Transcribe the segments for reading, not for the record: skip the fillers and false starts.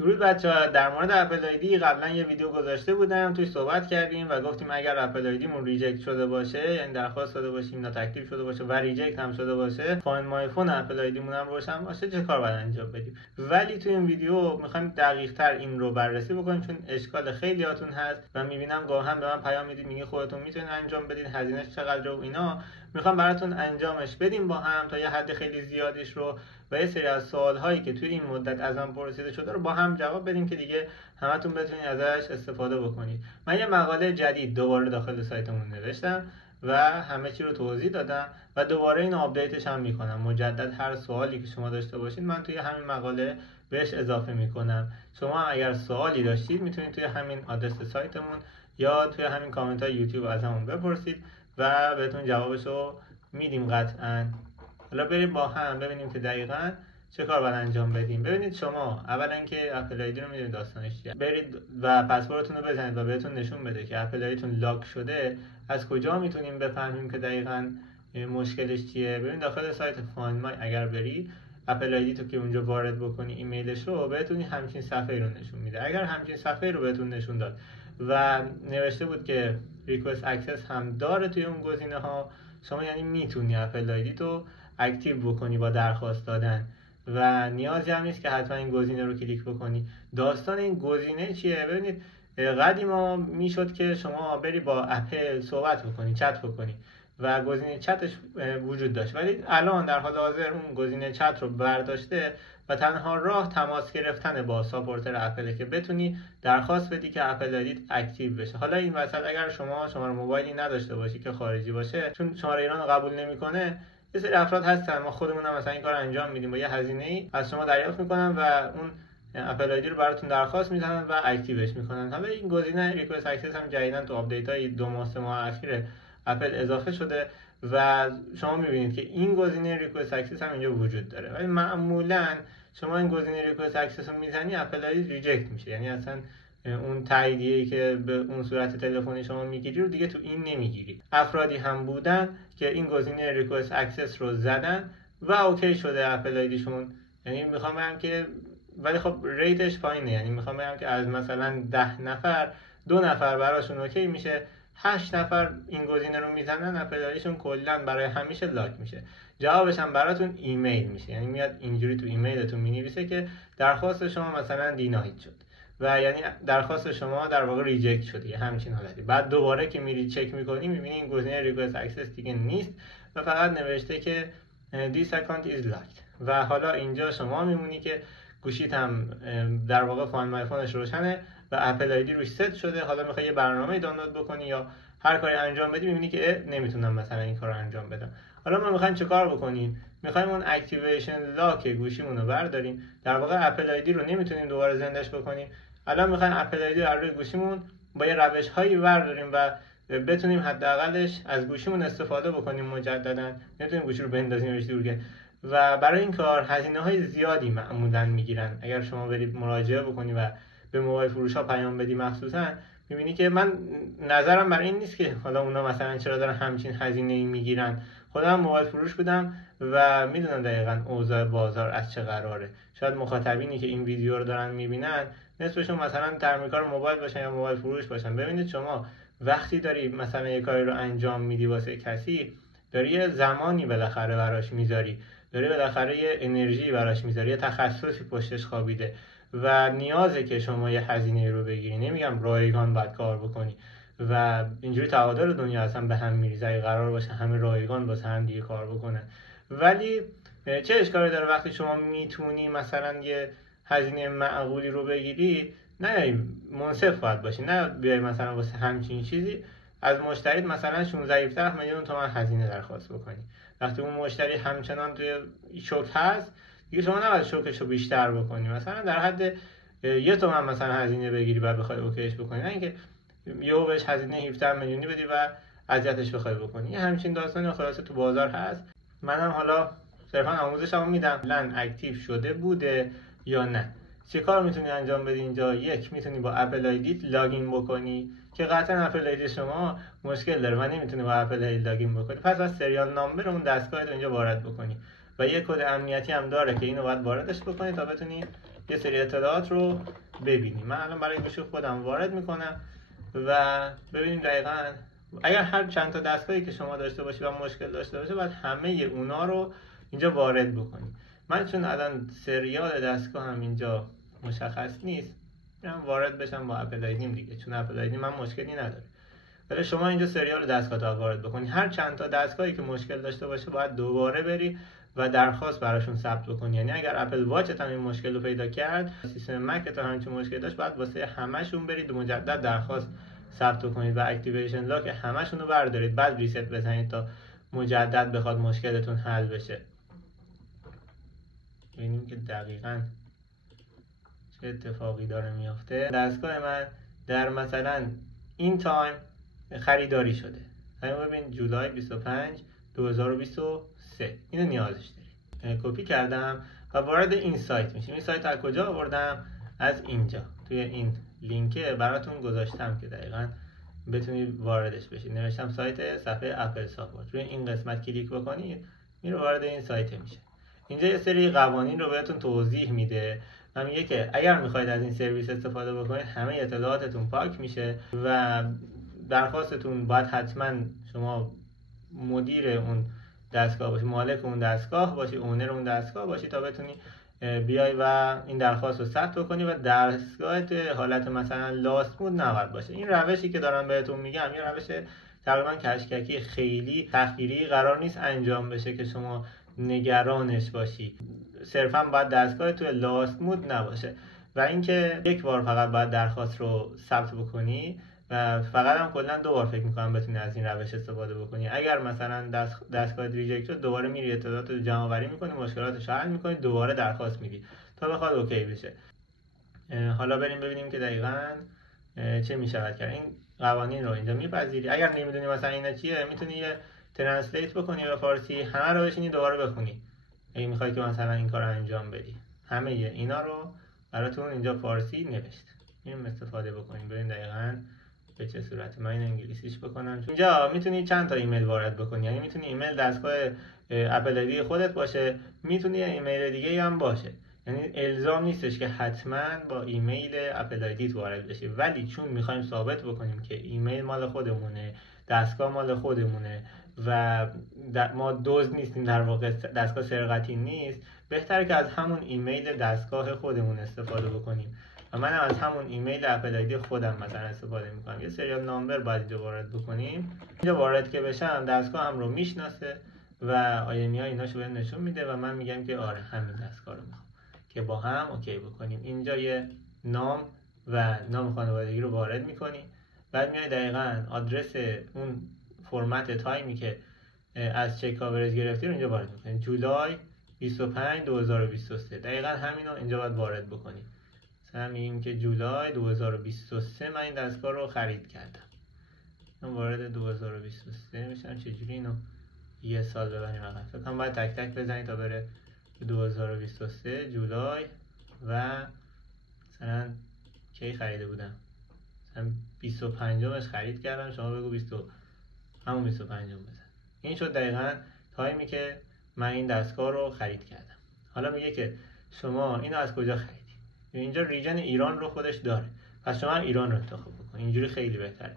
درود بچه‌ها. در مورد اپل آیدی قبلا یه ویدیو گذاشته بودم، توش صحبت کردیم و گفتیم اگر اپل آیدیمون ریجکت شده باشه، یعنی درخواست داده باشیم نات اکتیو شده باشه و ریجکت هم شده باشه، فایند مای فون اپل آیدیمون هم روشن باشه، چه کار باید انجام بدیم. ولی تو این ویدیو می‌خوایم دقیق‌تر این رو بررسی بکنیم، چون اشکال خیلیاتون هست و می‌بینم گاهن به من پیام میدید میگی خودتون میتونید انجام بدید، هزینه‌اش چقدره و اینا. می‌خوام براتون انجامش بدیم با هم تا یه حد خیلی زیادیش رو و یه سری از سوال‌هایی که توی این مدت ازم پرسیده شده رو با هم جواب بدیم که دیگه همتون بتونید ازش استفاده بکنید. من یه مقاله جدید دوباره داخل سایتمون نوشتم و همه چی رو توضیح دادم و دوباره این آپدیتش هم میکنم. مجدد هر سوالی که شما داشته باشید من توی همین مقاله بهش اضافه میکنم. شما هم اگر سوالی داشتید میتونید توی همین آدرس سایتمون یا توی همین کامنت های یوتیوب از همون بپرسید و بهتون جوابش رو میدیم قطعاً. حالا بریم با هم ببینیم که دقیقاً چه کار باید انجام بدیم. ببینید شما اولا که اپل آیدی رو میدونید داستانش چیه. برید و پسوردتون رو بزنید و بهتون نشون بده که اپل آیدیتون لاک شده. از کجا میتونیم بفهمیم که دقیقاً مشکلش چیه؟ ببینید داخل سایت فایند مای اگر بری اپل آیدی تو که اونجا وارد بکنی ایمیلش رو بهتون همچین صفحه رو نشون میده. اگر همچین صفحه رو بهتون نشون داد و نوشته بود که ریکوست اکسس هم داره توی اون گزینه ها، شما یعنی میتونی اپل آیدی تو اکتیو بکنی با درخواست دادن و نیازی هم نیست که حتما این گزینه رو کلیک بکنی. داستان این گزینه چیه؟ ببینید قدیما میشد که شما بری با اپل صحبت بکنی، چت بکنی و گزینه چتش وجود داشت، ولی الان در حال حاضر اون گزینه چت رو برداشته و تنها راه تماس گرفتن با ساپورتر اپل که بتونی درخواست بدی که اپل آیدیت اکتیو بشه. حالا این وسط اگر شما شماره موبایلی نداشته باشی که خارجی باشه، چون شماره ایران قبول نمیکنه، یه سری افراد هستن ما خودمون هم مثلا این کار انجام میدیم، با یه هزینه‌ای از شما دریافت میکنن و اون اپل آیدی رو براتون درخواست میزنن و اکتیوش میکنن. حالا این گزینه ریکوست اکسس هم جدیداً تو آپدیت‌های 2 ماه اخیر اپل اضافه شده و شما میبینید که این گزینه ریکوست اکسس هم اینجا وجود داره، ولی معمولاً شما این گزینه ریکوست اکسس رو میزنی اپل آیدی ریجکت میشه، یعنی اصلا اون تاییدیه‌ای که به اون صورت تلفنی شما میگیری رو دیگه تو این نمیگیری. افرادی هم بودن که این گزینه ریکوست اکسس رو زدن و اوکی شده اپل آیدیشون، یعنی میخوام بگم که ولی خب ریتش پایینه، یعنی میخوام بگم که از مثلا 10 نفر 2 نفر براشون اوکی میشه، 8 نفر این گزینه رو میزنن اپل آیدیشون کلا برای همیشه لاک میشه. جوابش هم براتون ایمیل میشه، یعنی میاد اینجوری تو ایمیلتون مینویسه که درخواست شما مثلا دیناید شد و یعنی درخواست شما در واقع ریجکت شده، همچین حالتی. بعد دوباره که میری چک میکنی میبینی این گزینه ریکوست اکسس دیگه نیست و فقط نوشته که this account is locked و حالا اینجا شما میمونی که گوشیت هم در واقع فایند مای فونش روشنه و اپل آیدی روش ست شده. حالا میخوای یه برنامه دانلود بکنی یا هر کاری انجام بدی میبینی که نمیتونم مثلا این کارو انجام بدم. حالا ما میخوایم چه کار بکنیم؟ میخوایم اون اکتیویشن لاک گوشیمون رو برداریم. در واقع اپل آیدی رو نمیتونیم دوباره زندهش بکنیم. الان میخوایم اپل آیدی رو روی گوشیمون با یه روش هایی برداریم و بتونیم حداقلش از گوشیمون استفاده بکنیم مجددا. نمیتونیم گوشی رو بندازیم بهش دور و برای این کار هزینه‌های زیادی معمولاً میگیرن. اگر شما برید مراجعه بکنی و به موبایل فروش‌ها پیام بدی مخصوصاً، می‌بینی که من نظرم بر این نیست که حالا اونا مثلا چرا دارن همچین هزینه‌ای میگیرن. خودم موبایل فروش بودم و میدونم دقیقاً اوضاع بازار از چه قراره. شاید مخاطبینی که این ویدیو رو دارن می‌بینن نصفشون مثلا ترمیم‌کار موبایل باشن یا موبایل فروش باشن. ببینید شما وقتی داری مثلا یه کاری رو انجام میدی واسه کسی، داری یه زمانی بالاخره براش میذاری، داری بالاخره یه انرژی براش میذاری، یه تخصصی پشتش خوابیده و نیازه که شما یه هزینه رو بگیری. نمیگم رایگان باید کار بکنی و اینجوری تعادل دنیا اصلا به هم میریزه، اگه قرار باشه همه رایگان واسه هم دیگه کار بکنن. ولی چه اشکالی داره وقتی شما میتونی مثلا یه هزینه معقولی رو بگیری، نه منصف باید باشی، نه بیای مثلا واسه همچین چیزی از مشتریت مثلا 16 میلیون تومان هزینه درخواست بکنی. وقتی اون مشتری همچنان توی شوک هست دیگه شما نباید شوکش رو بیشتر بکنی، مثلا در حد 1 تومن مثلا هزینه بگیری و بخوای اوکیش بکنی، نه اینکه یهو بهش هزینه 17 میلیونی بدی و اذیتش بخوای بکنی. همچین داستانی خلاصه تو بازار هست. منم حالا صرفا آموزشمو میدم لن اکتیو شده بوده یا نه. چه کار میتونی انجام بدی اینجا؟ یک، میتونی با اپل آیدیت لاگین بکنی که قطعا اپل آیدی شما مشکل داره و نمیتونی با اپل آیدی لاگین بکنی. پس از سریال نامبر اون دستگاهت اینجا وارد بکنی و یه کد امنیتی هم داره که اینو باید واردش بکنی تا بتونی یه سری اطلاعات رو ببینیم. من الان برای گوشی خودم وارد میکنم و ببینیم دقیقاً اگر هر چند تا دستگاهی که شما داشته باشید و مشکل داشته باشه باید همه اونا رو اینجا وارد بکنید. من چون الان سریال دستگاه هم اینجا مشخص نیست میرم وارد بشم با اپل آیدیم دیگه، چون اپل آیدی من مشکلی نداره. ولی شما اینجا سریال دستگاه تا وارد بکنید. هر چند تا دستگاهی که مشکل داشته باشه باید دوباره بری و درخواست براشون ثبت بکنی. یعنی اگر اپل واچت هم این مشکل رو پیدا کرد، سیستم مک تا همین مشکل داشت، باید واسه همشون برید مجدد درخواست ثبت کنید و اکتیویشن لاک همشون رو بردارید، بعد ریست بزنید تا مجدد بخواد مشکلتون حل بشه. ببینیم که دقیقاً چه اتفاقی داره میفته. دستگاه من در مثلا این تایم خریداری شده. همین ببین جولای 25 2023 اینو نیازش داری. کپی کردم و وارد این سایت میشیم. این سایت از کجا آوردم؟ از اینجا. توی این لینک براتون گذاشتم که دقیقاً بتونید واردش بشید. نوشتم سایت صفحه اپل ساپورت. روی این قسمت کلیک بکنید میره وارد این سایت میشه. اینجا یه سری قوانین رو بهتون توضیح میده و میگه که اگر میخواید از این سرویس استفاده بکنید همه اطلاعاتتون پاک میشه و درخواستتون باید حتما شما مدیر اون دستگاه باشی، مالک اون دستگاه باشی، اونر اون دستگاه باشی تا بتونی بیای و این درخواست رو ثبت کنی و دستگاهت حالت مثلا لاست مود نباید باشه. این روشی که دارم بهتون میگم یه روش تقریبا کشککی، خیلی تخیری قرار نیست انجام بشه که شما نگرانش باشی. صرفا باید دستگاه تو لاست مود نباشه و اینکه یک بار فقط باید درخواست رو ثبت بکنی و فقط هم کلا 2 بار فکر میکنم بتونی از این روش استفاده بکنی. اگر مثلا دستگاه ریجکت شد دوباره میری اطلاعات رو جمع آوری میکنی، مشکلاتش رو حل میکنی، دوباره درخواست میدی تا بخواد اوکی بشه. حالا بریم ببینیم که دقیقاً چه میشود کرد. این قوانین رو اینجا میپذیری. اگر نمیدونی مثلا اینا چیه میتونی یه ترنسلیت بکنی به فارسی، همه رو بشینی دوباره بخونی اگه میخوای که مثلا این کار رو انجام بدی. همه اینا رو براتون اینجا فارسی نوشت. میریم استفاده بکنیم ببین دقیقاً به چه صورتی. من این انگلیسیش بکنم. اینجا میتونی چند تا ایمیل وارد بکنی. یعنی میتونی ایمیل دستگاه اپل آیدی خودت باشه، میتونی ایمیل دیگه هم باشه. یعنی الزام نیستش که حتما با ایمیل اپل آیدیت وارد بشی، ولی چون میخوایم ثابت بکنیم که ایمیل مال خودمونه، دستگاه مال خودمونه و ما دزد نیستیم، در واقع دستگاه سرقتی نیست، بهتره که از همون ایمیل دستگاه خودمون استفاده بکنیم. و من از همون ایمیل اپل آیدی خودم مثلا استفاده میکنم. یه سریال نامبر باید اینجا وارد بکنیم. اینجا وارد که بشم دستگاه هم رو میشناسه و آیمی ها ایناشو بهم نشون میده و من میگم که آره همین دستگاه رو میخوام که با هم اوکی بکنیم. اینجا یه نام و نام خانوادگی رو وارد میکنی، بعد میای دقیقاً آدرس اون فرمت تایمی که از چک کاورج گرفتی رو اینجا وارد میکنی. جولای 25 2023 دقیقاً همینو اینجا باید وارد بکنی. مثلا میگیم که جولای 2023 من این دستگاه رو خرید کردم. من وارد 2023 میشم. چجوری اینو یه سال ببریم عقب؟ فکر کنم باید تک تک بزنید تا بره 2023 جولای و مثلا کی خریده بودم؟ مثلا 25مش خرید کردم. شما بگو 20 همون 25 بزن. این شد دقیقاً تایمی که من این دستگاه رو خرید کردم. حالا میگه که شما اینو از کجا خریدی؟ اینجا ریجن ایران رو خودش داره، پس شما ایران رو انتخاب بکن. اینجوری خیلی بهتره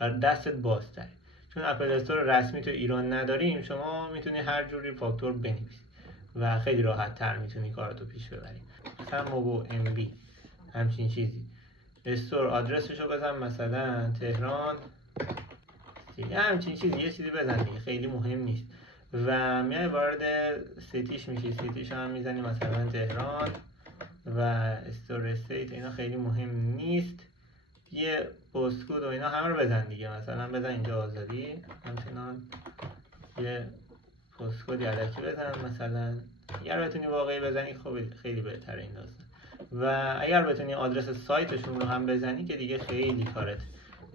و دستت بازتره. چون اپل استور رسمی تو ایران نداریم، شما میتونی هر جوری فاکتور بنویسی و خیلی راحت تر میتونی کاراتو پیش ببری. مثلا موبو ام بی همچین چیزی. استور آدرسشو بزن مثلا تهران، همچین چیزی، یه چیزی بزن دیگه، خیلی مهم نیست. و میای وارد سیتیش میشی. سیتیش هم میزنی مثلا تهران و استور استیت، اینا خیلی مهم نیست. یه پست کد و اینا همه رو بزن دیگه. مثلا بزن اینجا آزادی، همچنان یه پست کد الکی بزن مثلا. اگر بتونی واقعی بزنی خب خیلی بهتره این داستان. و اگر بتونی آدرس سایتشون رو هم بزنی که دیگه خیلی کارت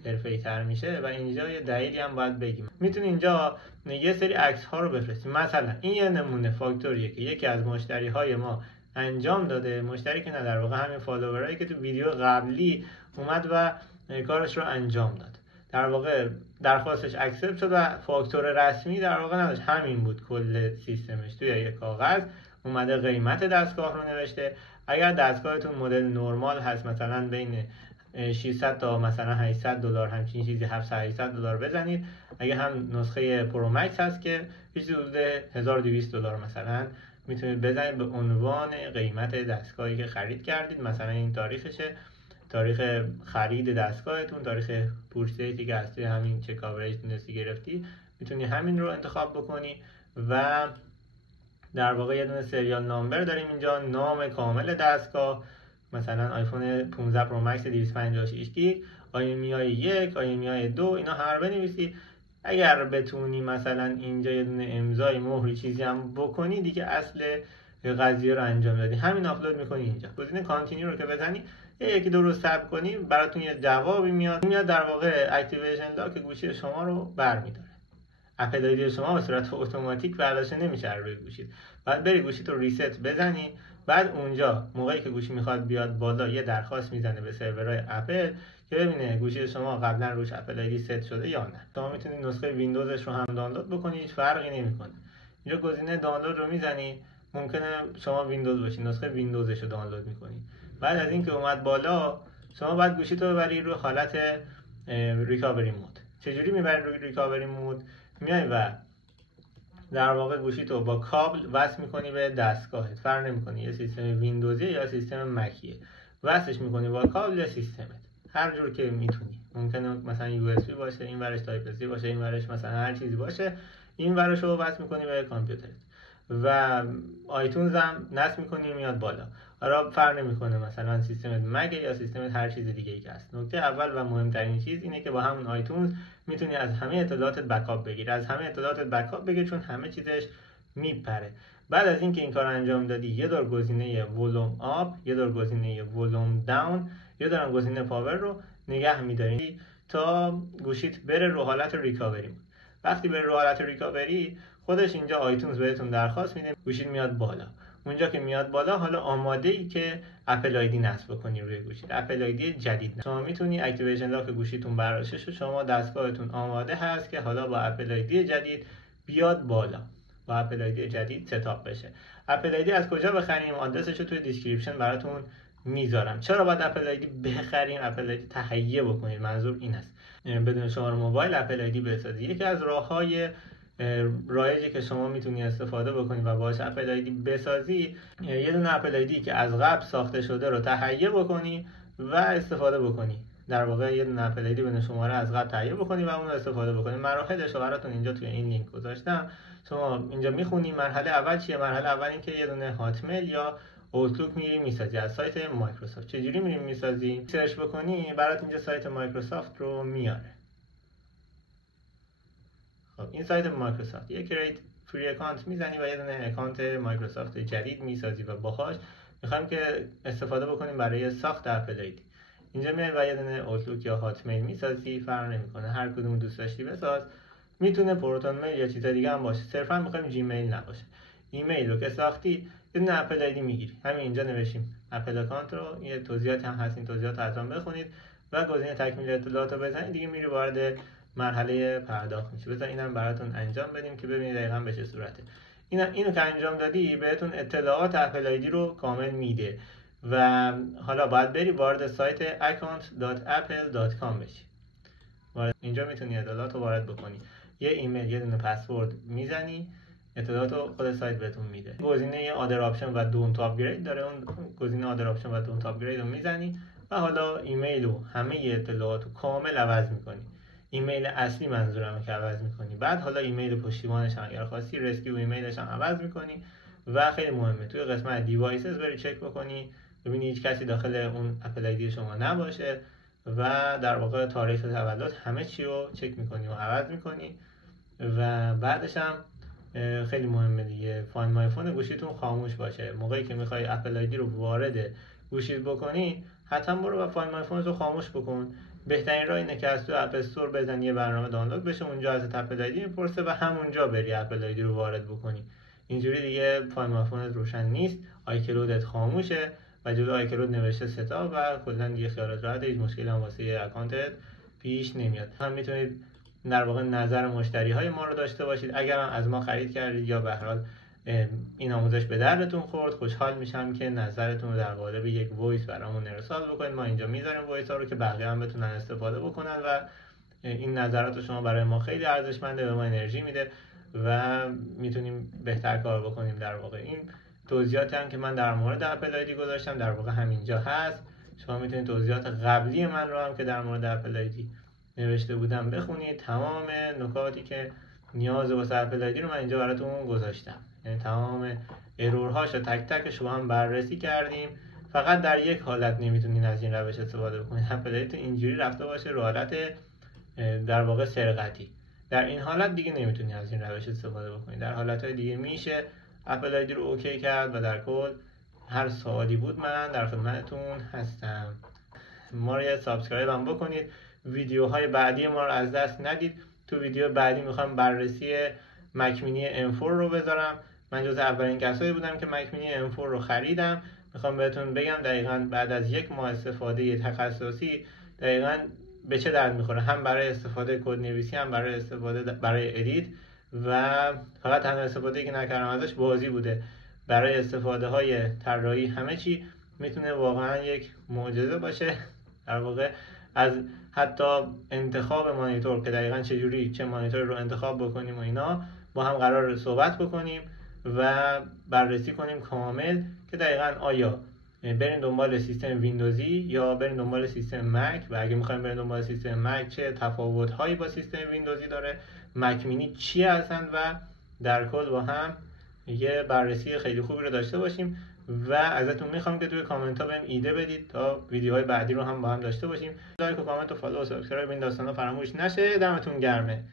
حرفه‌ای تر میشه. و اینجا یه دلیلی هم باید بگیم. میتونی اینجا یه سری عکس ها رو بفرستی. مثلا این یه نمونه فاکتوریه که یکی از مشتری های ما انجام داده. مشتری که نه، در واقع همین فالوورایی که تو ویدیو قبلی اومد و کارش رو انجام داد. در واقع درخواستش اکسپت شد و فاکتور رسمی در واقع نداشت. همین بود کل سیستمش. توی یک کاغذ اومده قیمت دستگاه رو نوشته اگر دستگاهتون مدل نرمال هست، مثلا بین 600 تا مثلا 800 دلار همچین چیزی، 700 800 دلار بزنید. اگه هم نسخه پرو مکس هست که چیزی حدود 1200 دلار مثلا میتونید بزنید به عنوان قیمت دستگاهی که خرید کردید. مثلا این تاریخشه، تاریخ خرید دستگاهتون، تاریخ پوش دیتی که از توی همین چک کاورج تونستی گرفتی، میتونی همین رو انتخاب بکنی و در واقع یه دونه سریال نامبر داریم اینجا، نام کامل دستگاه، مثلا آیفون 15 پرو مکس 256 گیگ، آیمیای 1، آیمیای 2، اینا همه رو بنویسی. اگر بتونی مثلا اینجا یه دونه امضای مهری چیزی هم بکنی، دیگه اصل قضیه رو انجام دادی، همین آپلود میکنی اینجا. گزینه کانتینیو رو که بزنی، یکی دو روز صبر کنی، براتون یه جوابی میاد در واقع اکتیویشن لاک گوشی شما رو برمی‌داره. اپل آیدی شما به صورت اتوماتیک برداشته نمیشه روی گوشیت، بعد بری گوشیت رو ریست بزنی، بعد اونجا موقعی که گوشی میخواد بیاد بالا یه درخواست میزنه به سرورهای اپل که ببینه گوشی شما قبلا روش اپل آیدی ست شده یا نه. شما میتونید نسخه ویندوزش رو هم دانلود بکنید، هیچ فرقی نمیکنه. اینجا گزینه دانلود رو میزنی، ممکنه شما ویندوز باشید، نسخه ویندوزش رو دانلود میکنید. بعد از اینکه اومد بالا، شما باید گوشیت رو ببری رو حالت ریکاوری مود. چجوری میبری روی ریکاوری مود؟ میای و در واقع گوشیتو با کابل وصل میکنی به دستگاهت، فرق نمیکنه یه سیستم ویندوزیه یا سیستم مکیه، وصلش میکنی با کابل یا سیستمت، هر جور که میتونی. ممکنه مثلا یو اس بی باشه، این ورش تایپ سی باشه، این ورش مثلا هر چیزی باشه، این ورش رو وصل میکنی به کامپیوترت و آیتونز هم نصب میکنی میاد بالا. حالا فرق نمیکنه مثلا سیستمت مک یا سیستمت هر چیز دیگه ای که هست. نکته اول و مهمترین چیز اینه که با همون آیتونز میتونی از همه اطلاعاتت بکاپ بگیری، از همه اطلاعاتت بکاپ بگیر، چون همه چیزش میپره. بعد از اینکه این کار انجام دادی، یه دور گزینه ولوم آپ، یه دور گزینه ولوم داون، یه دور گزینه پاور رو نگه میداری تا گوشیت بره رو حالت ریکاوری. وقتی بره رو حالت ریکاوری، خودش اینجا آیتونز بهتون درخواست میده، گوشیت میاد بالا. اونجا که میاد بالا، حالا آماده ای که اپل آیدی نصب کنی روی گوشی، اپل آیدی جدید. شما میتونی اکتیویشن لاک گوشیتون برداشته شه، شما دستگاهتون آماده هست که حالا با اپل آیدی جدید بیاد بالا، با اپل آیدی جدید ستاپ بشه. اپل آیدی از کجا بخریم؟ آدرسش رو توی دیسکریپشن براتون میذارم. چرا باید اپل آیدی بخریم؟ اپل آیدی تهیه بکنید، منظور این است بدون شماره موبایل اپل آیدی بسازید. یکی از راههای رایجی که شما میتونی استفاده بکنی و باهاش اپل آیدی بسازی، یه دونه اپل آیدی که از قبل ساخته شده رو تهیه بکنی و استفاده بکنی. در واقع یه دونه اپل آیدی بدون شماره از قبل تهیه بکنی و اون رو استفاده بکنی. مراحلش رو براتون اینجا توی این لینک گذاشتم، شما اینجا میخونی. مرحله اول چیه؟ مرحله اول این که یه دونه هاتمیل یا اوتلوک میری میسازی از سایت مایکروسافت. چجوری میری میسازی؟ سرچ بکنی برات اینجا سایت مایکروسافت رو میاره. این سایت مایکروسافت، یک کریت فری اکانت میزنی و یه دونه اکانت مایکروسافت جدید میسازی و باهاش میخوایم که استفاده بکنیم برای ساخت اپل آیدی. اینجا میای و یه دونه اوتلوک یا هاتمیل میسازی، فرق نمیکنه هر کدوم دوست داشتی بساز. میتونه پروتون میل یا چیز دیگه هم باشه، صرفا میخوایم جیمیل نباشه. ایمیل رو که ساختی یه دونه اپل آیدی میگیری، همین اینجا نوشیم اپل اکانت رو، یه توضیحات هم هست، این توضیحات رو حتما بخونید و گزینه تکمیل اطلاعات رو بزنید، دیگه میری وارد مرحله پرداخت میشه. بذار اینم براتون انجام بدیم که ببینید دقیقاً به چه صورته. اینو که انجام دادی بهتون اطلاعات اپل آیدی رو کامل میده و حالا باید بری وارد سایت account.apple.com بشی. اینجا میتونی اطلاعات رو وارد بکنی، یه ایمیل، یه دونه پسورد میزنی، اطلاعات رو خود سایت بهتون میده. گزینه other option و don't upgrade داره، اون گزینه other option و don't upgrade رو میزنی و حالا ایمیل و همه اطلاعات رو کامل عوض میکنی. ایمیل اصلی منظورمه که عوض میکنی. بعد حالا ایمیل پشتیبانش هم اگر خواستی رسکیو ایمیلش هم عوض میکنی و خیلی مهمه توی قسمت دیوایسز بری چک بکنی ببینی هیچ کسی داخل اون اپل آیدی شما نباشه و در واقع تاریخ تولد همه چی رو چک میکنی و عوض میکنی و بعدش هم خیلی مهمه دیگه فایند مای فون گوشیتون خاموش باشه. موقعی که میخوای اپل آیدی رو وارد گوشیت بکنی حتما برو و فایند مای فون رو خاموش بکن. بهترین راه اینه که از تو اپ استور بزنی یه برنامه دانلود بشه، اونجا از اپل آیدی میپرسه و همونجا بری اپل آیدی رو وارد بکنی. اینجوری دیگه فایند مای فونت روشن نیست، آیکلودت خاموشه و جلو آیکلود نوشته ستاپ و کلا دیگه خیالت راحته، هیچ مشکلی هم واسه اکانتت پیش نمیاد. هم میتونید در واقع نظر مشتری های ما رو داشته باشید اگر هم از ما خرید کردید یا به هر حال این آموزش به دردتون خورد. خوشحال میشم که نظرتون رو در قالب یک وایس برامون ارسال بکنید. ما اینجا میذاریم وایس ها رو که بقیه هم بتونن استفاده بکنن و این نظرات شما برای ما خیلی ارزشمنده، به ما انرژی میده و میتونیم بهتر کار بکنیم. در واقع این توضیحاتی هم که من در مورد اپل آیدی گذاشتم در واقع همینجا هست. شما میتونید توضیحات قبلی من رو هم که در مورد اپل آیدی نوشته بودم بخونید. تمام نکاتی که نیاز واسه اپل آیدی رو من اینجا براتون گذاشتم، یعنی تمام ارورهاش رو تک تک شما هم بررسی کردیم. فقط در یک حالت نمیتونین از این روش استفاده بکنید. اپل آیدی اینجوری رفته باشه رو حالت در واقع سرقتی، در این حالت دیگه نمیتونید از این روش استفاده بکنید. در حالتهای دیگه میشه اپل آیدی رو اوکی کرد و در کل هر سوالی بود من در خدمتتون هستم. ما رو یه سابسکرایب هم بکنید، ویدیوهای بعدی ما رو از دست ندید. تو ویدیو بعدی میخوام بررسی مک مینی M4 رو بذارم. من جز اولین کسایی بودم که مک مینی M4 رو خریدم. میخوام بهتون بگم دقیقاً بعد از 1 ماه استفاده تخصصی دقیقاً به چه درد میخوره، هم برای استفاده کدنویسی هم برای استفاده برای ادیت. و فقط تنها استفاده که نکردم ازش بازی بوده. برای استفاده های طراحی همه چی میتونه واقعا یک معجزه باشه. در واقع از حتی انتخاب مانیتور که دقیقاً چه مانیتوری رو انتخاب بکنیم و اینا با هم قرار صحبت بکنیم و بررسی کنیم کامل که دقیقاً آیا بریم دنبال سیستم ویندوزی یا بریم دنبال سیستم مک، و اگه میخوایم بریم دنبال سیستم مک چه تفاوت‌هایی با سیستم ویندوزی داره، مک مینی چیه هستند و در کل با هم یه بررسی خیلی خوبی رو داشته باشیم. و ازتون میخوام که توی کامنت ها بهم ایده بدید تا ویدیوهای بعدی رو هم با هم داشته باشیم. لایک و کامنت و فالو و سابسکرایب این داستانا فراموش نشه. دمتون گرمه.